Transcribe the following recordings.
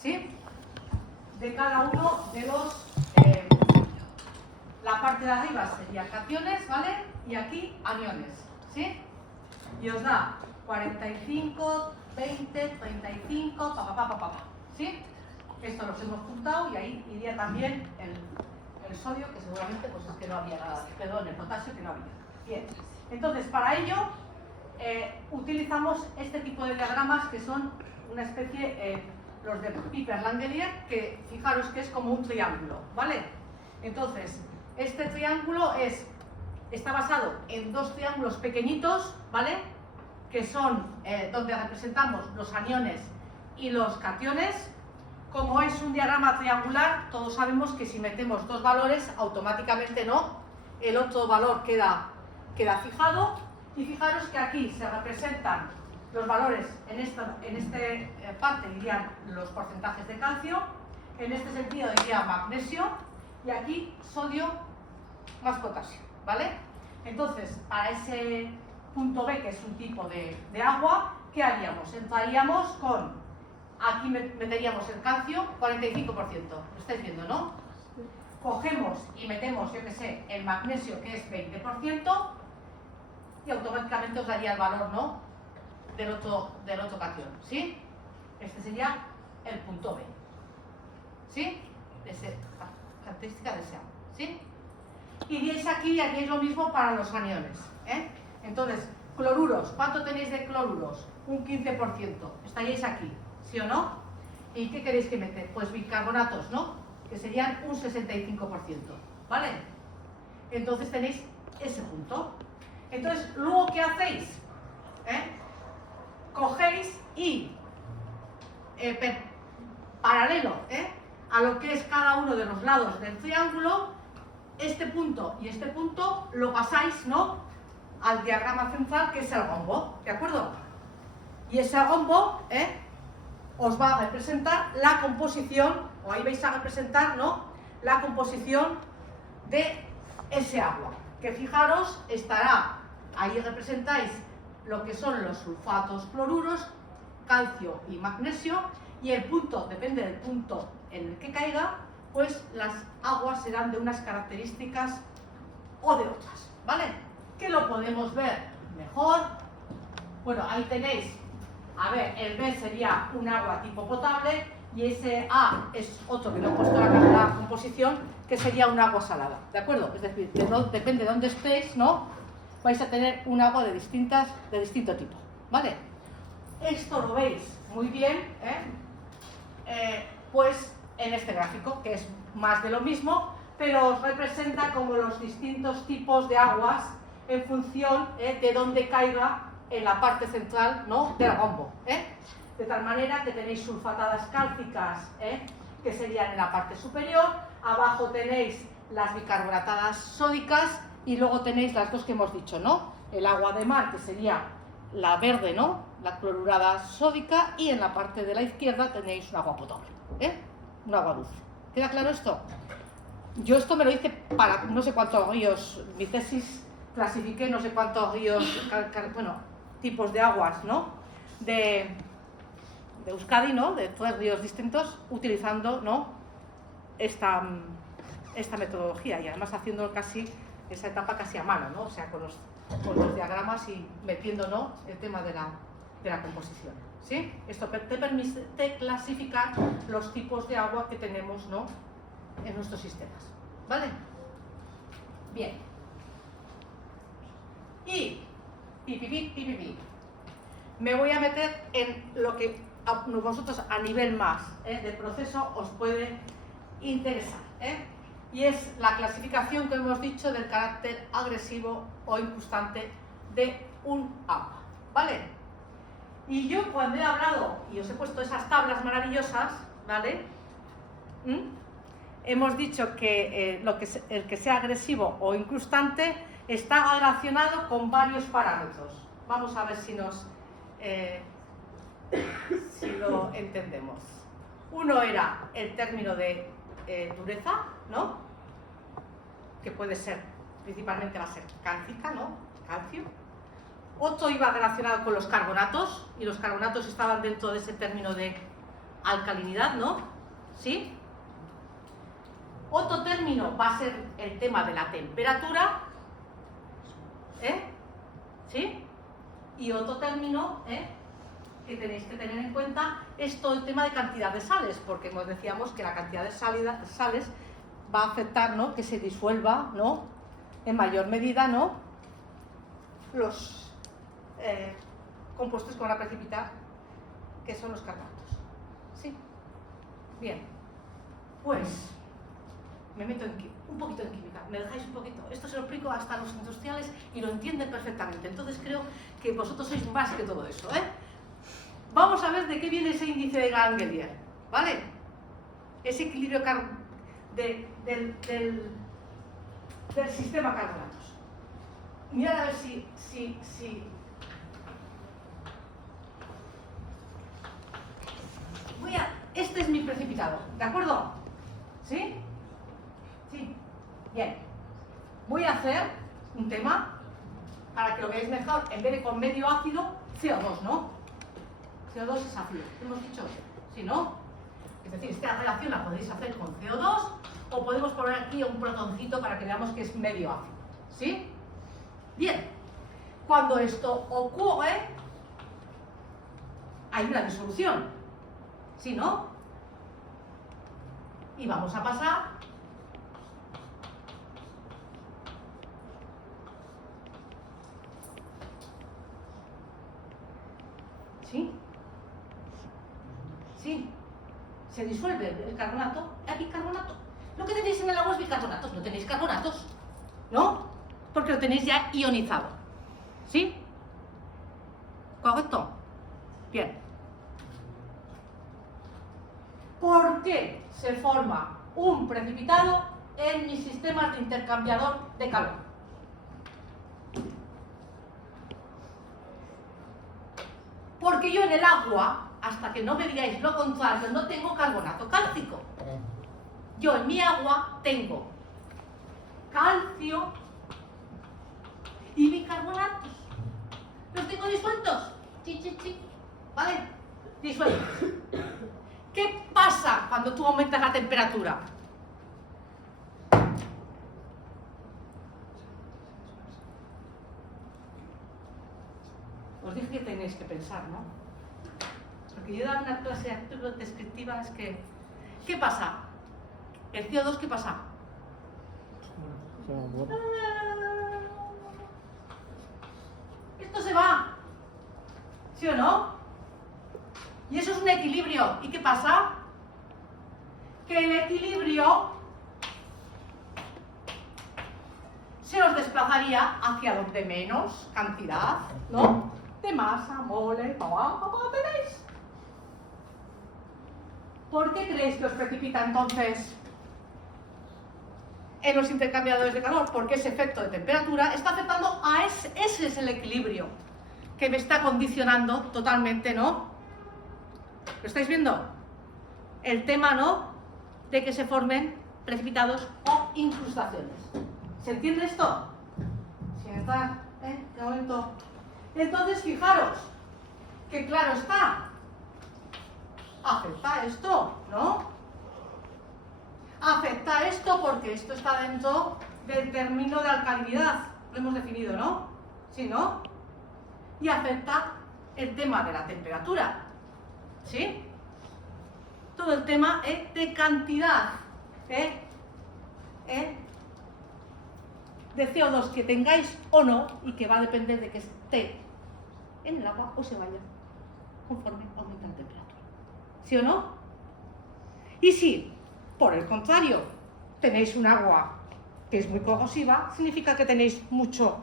¿sí? De cada uno de los... la parte de arriba sería cationes, ¿vale? Y aquí aniones, ¿sí? Y os da 45, 20, 35, ¿sí? Esto los hemos juntado y ahí iría también el sodio, que seguramente pues es que no había nada, perdón, el potasio que no había. Bien, entonces para ello utilizamos este tipo de diagramas que son una especie, los de Piper-Langelier, que fijaros que es como un triángulo, ¿vale? Entonces, este triángulo está basado en dos triángulos pequeñitos, ¿vale? Que son donde representamos los aniones y los cationes. Como es un diagrama triangular, todos sabemos que si metemos dos valores, automáticamente no, el otro valor queda fijado. Y fijaros que aquí se representan los valores, en esta parte dirían los porcentajes de calcio, en este sentido diría magnesio, y aquí sodio más potasio, ¿vale? Entonces, para ese punto B, que es un tipo de agua, ¿qué haríamos? Entraríamos con, aquí meteríamos el calcio, 45%, lo estáis viendo, ¿no? Cogemos y metemos, yo que sé, el magnesio, que es 20%, y automáticamente os daría el valor, ¿no?, del otro catión, ¿sí? Este sería el punto B, ¿sí? Característica de ese agua, ¿sí? Iríais aquí y haríais lo mismo para los aniones, ¿eh? Entonces, cloruros, ¿cuánto tenéis de cloruros? Un 15%, estaríais aquí, ¿sí o no? ¿Y qué queréis que meter? Pues bicarbonatos, ¿no? Que serían un 65%, ¿vale? Entonces tenéis ese punto. Entonces, luego, ¿qué hacéis? Cogéis y, paralelo a lo que es cada uno de los lados del triángulo, este punto y este punto lo pasáis, ¿no?, al diagrama central, que es el rombo, ¿de acuerdo? Y ese rombo os va a representar la composición, o ahí vais a representar, ¿no?, la composición de ese agua, que fijaros, estará, ahí representáis lo que son los sulfatos, cloruros, calcio y magnesio, y el punto, depende del punto en el que caiga, pues las aguas serán de unas características o de otras, ¿vale? Que lo podemos ver mejor. Bueno, ahí tenéis, a ver, el B sería un agua tipo potable y ese A es otro que no he puesto la composición, que sería un agua salada, ¿de acuerdo? Es decir, depende de dónde estéis, ¿no?, vais a tener un agua de distinto tipo, ¿vale? Esto lo veis muy bien, pues en este gráfico, que es más de lo mismo, pero os representa como los distintos tipos de aguas en función de dónde caiga en la parte central, ¿no?, del rombo, de tal manera que tenéis sulfatadas cálcicas, que serían en la parte superior, abajo tenéis las bicarbonatadas sódicas, y luego tenéis las dos que hemos dicho, ¿no?, el agua de mar, que sería la verde, ¿no?, la clorurada sódica, y en la parte de la izquierda tenéis un agua potable, un agua dulce. ¿Queda claro esto? Yo esto me lo hice para no sé cuántos ríos, mi tesis clasifiqué no sé cuántos ríos, bueno, tipos de aguas, ¿no?, de Euskadi, ¿no?, de 3 ríos distintos, utilizando, ¿no?, esta metodología, y además haciendo esa etapa casi a mano, ¿no?, o sea, con los diagramas y metiendo, ¿no?, el tema de la composición, ¿sí? Esto te permite clasificar los tipos de agua que tenemos, ¿no?, en nuestros sistemas, ¿vale? Bien. Y me voy a meter en lo que a vosotros a nivel más del proceso os puede interesar, y es la clasificación que hemos dicho del carácter agresivo o incrustante de un agua, ¿vale? Y yo, cuando he hablado y os he puesto esas tablas maravillosas, ¿vale?, hemos dicho que el que sea agresivo o incrustante está relacionado con varios parámetros. Vamos a ver si lo entendemos. Uno era el término de dureza, ¿no?, que puede ser, principalmente va a ser cálcica, ¿no?, calcio. Otro iba relacionado con los carbonatos, y los carbonatos estaban dentro de ese término de alcalinidad, ¿no? ¿Sí? Otro término va a ser el tema de la temperatura, ¿sí? Y otro término, que tenéis que tener en cuenta es todo el tema de cantidad de sales, porque nos decíamos que la cantidad de sales va a afectar, ¿no?, que se disuelva, ¿no?, en mayor medida, ¿no?, los compuestos que van a precipitar, que son los carbonatos. ¿Sí? Bien. Pues me meto un poquito en química. ¿Me dejáis un poquito? Esto se lo explico hasta a los industriales y lo entienden perfectamente. Entonces creo que vosotros sois más que todo eso, ¿eh? Vamos a ver de qué viene ese índice de Langelier, ¿vale? Ese equilibrio del sistema carbonatos. Mirad a ver si... Este es mi precipitado, ¿de acuerdo? ¿Sí? Sí. Bien. Voy a hacer un tema para que lo veáis mejor. En vez de con medio ácido, CO2, ¿no? CO2 es ácido, hemos dicho, ¿sí, no? Es decir, esta relación la podéis hacer con CO2 o podemos poner aquí un protoncito para que veamos que es medio ácido, ¿sí? Bien, cuando esto ocurre, hay una disolución, ¿sí, no? Y vamos a pasar ¿sí? Sí, se disuelve el carbonato, el bicarbonato. Lo que tenéis en el agua es bicarbonatos, no tenéis carbonatos, ¿no? Porque lo tenéis ya ionizado, ¿sí? ¿Correcto? Bien. ¿Por qué se forma un precipitado en mis sistemas de intercambiador de calor? Porque yo en el agua, hasta que no me digáis lo contrario, no tengo carbonato cálcico. Yo en mi agua tengo calcio y bicarbonatos. Los tengo disueltos. ¿Vale? Disueltos. ¿Qué pasa cuando tú aumentas la temperatura? Os dije que tenéis que pensar, ¿no? Porque yo he dado una clase de actividad descriptiva, es que... ¿Qué pasa? ¿El CO2 qué pasa? Esto se va. ¿Sí o no? Y eso es un equilibrio. ¿Y qué pasa? Que el equilibrio se os desplazaría hacia donde menos cantidad, ¿no?, de masa, mole, tenéis. ¿Por qué creéis que os precipita entonces en los intercambiadores de calor? Porque ese efecto de temperatura está afectando a ese es el equilibrio que me está condicionando totalmente, ¿no? ¿Lo estáis viendo? El tema, ¿no?, de que se formen precipitados o incrustaciones. ¿Se entiende esto? Sin estar, ¿qué momento? Entonces, fijaros, que claro está, afecta esto, ¿no? Afecta esto porque esto está dentro del término de alcalinidad, lo hemos definido, ¿no? ¿Sí, no? Y afecta el tema de la temperatura, ¿sí? Todo el tema de cantidad, de CO2 que tengáis o no, y que va a depender de que esté en el agua o se vaya conforme aumenta la temperatura. ¿Sí o no? Y si, por el contrario, tenéis un agua que es muy corrosiva, significa que tenéis mucho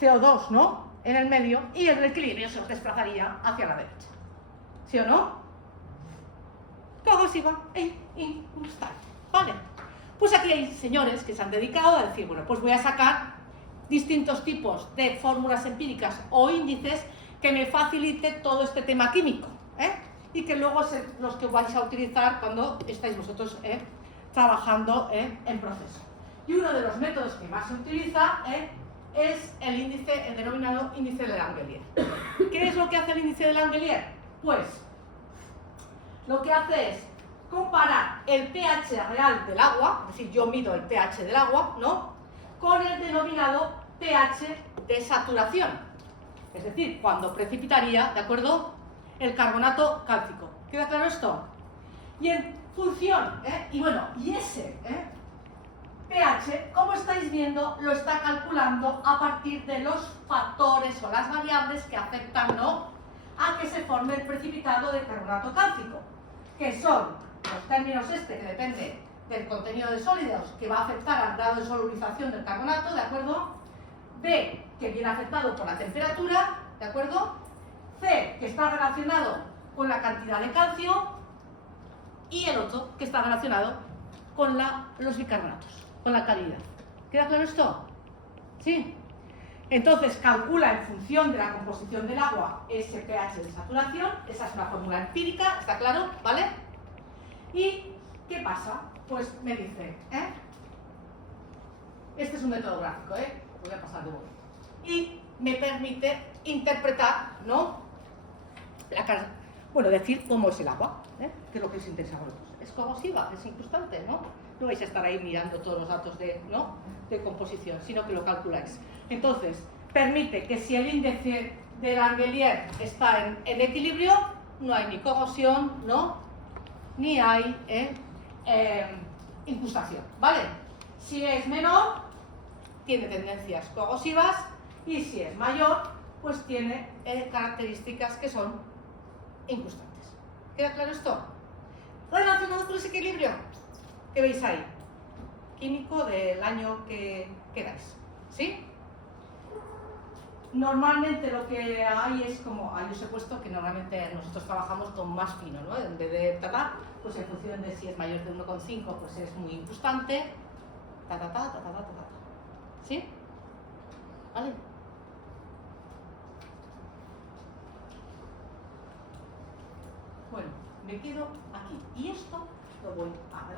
CO2, ¿no?, en el medio, y el equilibrio se os desplazaría hacia la derecha. ¿Sí o no? Corrosiva e inconstante. Vale. Pues aquí hay señores que se han dedicado a decir, bueno, pues voy a sacar distintos tipos de fórmulas empíricas o índices que me facilite todo este tema químico, y que luego son los que vais a utilizar cuando estáis vosotros trabajando en proceso. Y uno de los métodos que más se utiliza es el denominado índice de Langelier. ¿Qué es lo que hace el índice de Langelier? Pues lo que hace es comparar el pH real del agua, es decir, yo mido el pH del agua, ¿no?, con el denominado pH de saturación, es decir, cuando precipitaría, ¿de acuerdo?, el carbonato cálcico. ¿Queda claro esto? Y en función, y bueno, y ese pH, como estáis viendo, lo está calculando a partir de los factores o las variables que afectan, ¿no?, a que se forme el precipitado de carbonato cálcico, que son los términos que depende del contenido de sólidos, que va a afectar al grado de solubilización del carbonato, ¿de acuerdo? B, que viene afectado por la temperatura, ¿de acuerdo? C, que está relacionado con la cantidad de calcio, y el otro, que está relacionado con los bicarbonatos, con la calidad. ¿Queda claro esto? ¿Sí? Entonces calcula en función de la composición del agua ese pH de saturación, esa es una fórmula empírica, ¿está claro? ¿Vale? ¿Y qué pasa? Pues me dice, este es un método gráfico, voy a pasar de vuelta. Y me permite interpretar, ¿no?, decir cómo es el agua, que es lo que os interesa a vosotros. Es corrosiva, es incrustante, ¿no? No vais a estar ahí mirando todos los datos de composición, sino que lo calculáis. Entonces, permite que si el índice de Langelier está en equilibrio, no hay ni corrosión, ¿no?, ni hay incrustación, ¿vale? Si es menor, tiene tendencias corrosivas, y si es mayor, pues tiene características que son incrustantes. ¿Queda claro esto? Relacionado con ese equilibrio que veis ahí, químico del año que queráis, ¿sí? Normalmente lo que hay es como, ahí os he puesto que normalmente nosotros trabajamos con más fino, ¿no? En vez de pues en función de si es mayor de 1,5, pues es muy incrustante, ¿sí? ¿Vale? Bueno, me quedo aquí. Y esto lo voy a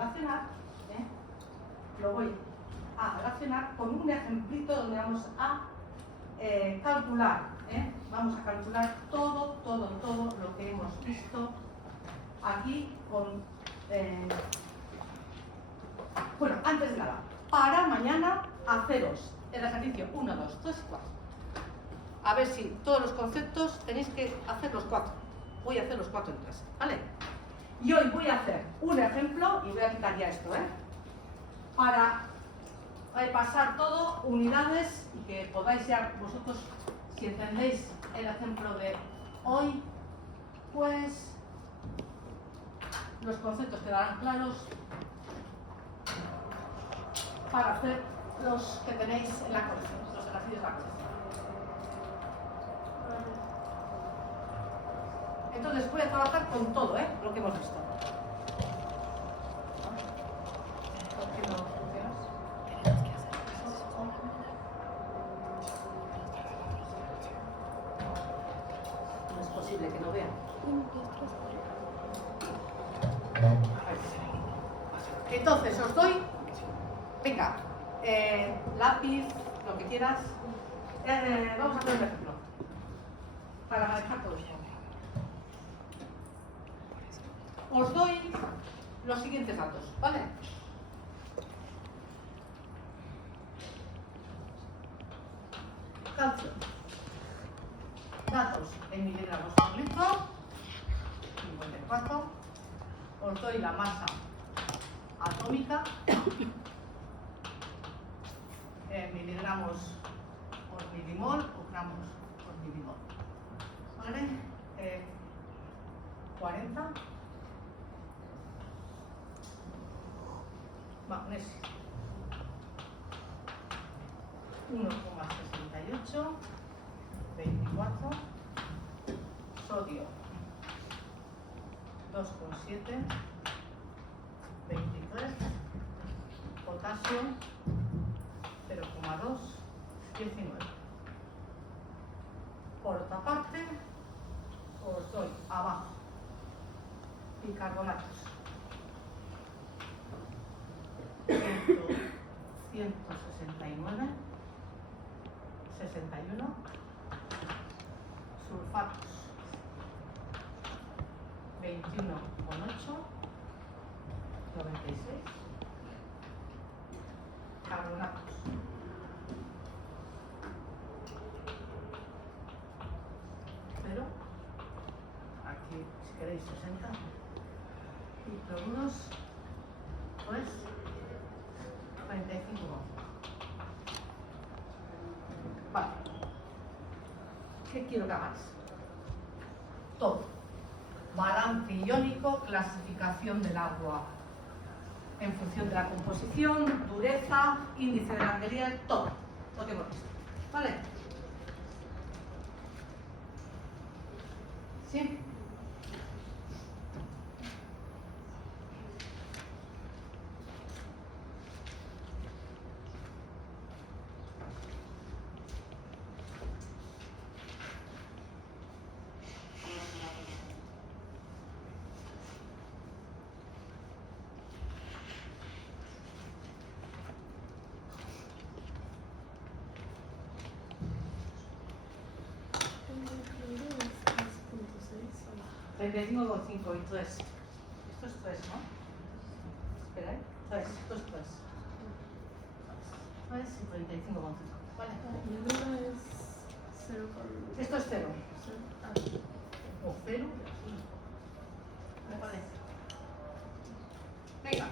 relacionar, con un ejemplito donde vamos a calcular, vamos a calcular todo lo que hemos visto aquí con... bueno, antes de nada, para mañana haceros el ejercicio 1, 2, 3 y 4. A ver si todos los conceptos tenéis que hacer los 4. Voy a hacer los 4 en 3, ¿vale? Y hoy voy a hacer un ejemplo, y voy a quitar ya esto, para repasar todo, unidades, y que podáis ya vosotros, si entendéis el ejemplo de hoy, pues los conceptos quedarán claros para hacer los que tenéis en la colección, los ejercicios de la colección. Entonces voy a trabajar con todo, lo que hemos visto. ¿Por qué no funcionas? No es posible que no vean. Entonces os doy, venga, lápiz, lo que quieras. Vamos a hacer un ejemplo para manejar todo esto. Os doy los siguientes datos, ¿vale? Calcio. Datos en miligramos por litro, 54. Os doy la masa atómica en miligramos por milimol o gramos por milimol. ¿Vale? 40. Magnesio 1,68, 24, sodio 2,7, 23, potasio 0,2, 19. Por otra parte, os doy abajo bicarbonatos 169, 61, sulfatos 21,8, 96, carbonatos. Pero, aquí, si queréis, 60. Y cloruros, pues, 35. Vale. ¿Qué quiero que hagáis? Todo. Balance iónico, clasificación del agua en función de la composición, dureza, índice de Langelier, todo lo que hemos visto. ¿Vale? ¿Sí? El cloruro es 3.6. 35,5 y 3. Esto es 3, ¿no? Espera, ¿eh? 3, esto es 3. 3 y 35,5. ¿Vale? Y el uno es 0 con... Esto es 0. Ah, O 0. Me parece. Venga.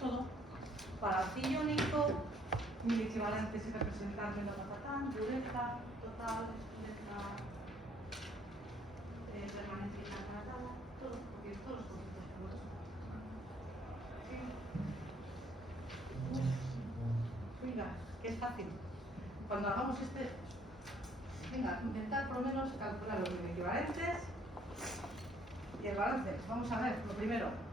Todo. Balance iónico, mil equivalentes y representar menos patatán, dureza, total, dureza, permanencia incarbonatada, todo, porque todos los conceptos como eso. Sí. Venga, que es fácil. Cuando hagamos venga, intentar por lo menos calcular los mil equivalentes y el balance. Vamos a ver, lo primero.